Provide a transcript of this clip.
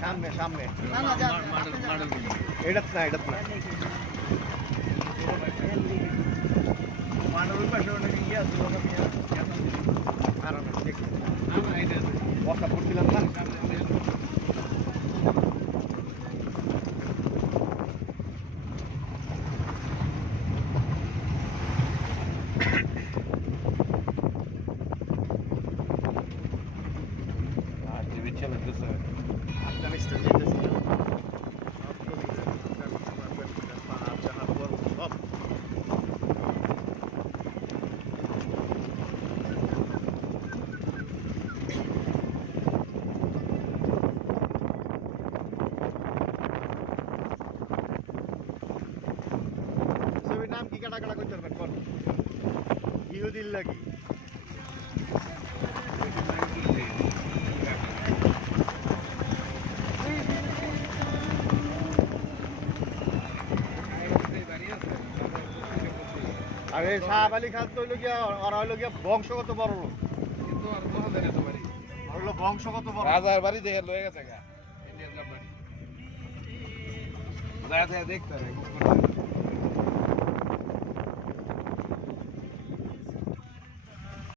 সামনে সামনে না না এটা না এটা না মানবের পাশে অনেক ইয়ে আছে আর আমি দেখি বস্তা পড়ছিলাম না আফগানিস্তান যেতেছিলাম সব ছবির নাম কি কাটা কাটা করতে পারবেন কোন ইহুদির লাগি আর এই সাহাব আলী খান তো হইলো গিয়া ওরা হইলো গিয়া বংশগত বড় লোক কিন্তু আর তো হবে না তো বাড়ি আর হইলো বংশগত বড় লোক। রাজার বাড়ি দেখে লয়ে গেছে গা ইন্ডিয়ান বাড়ি যা যা দেখতে হবে বুক করতে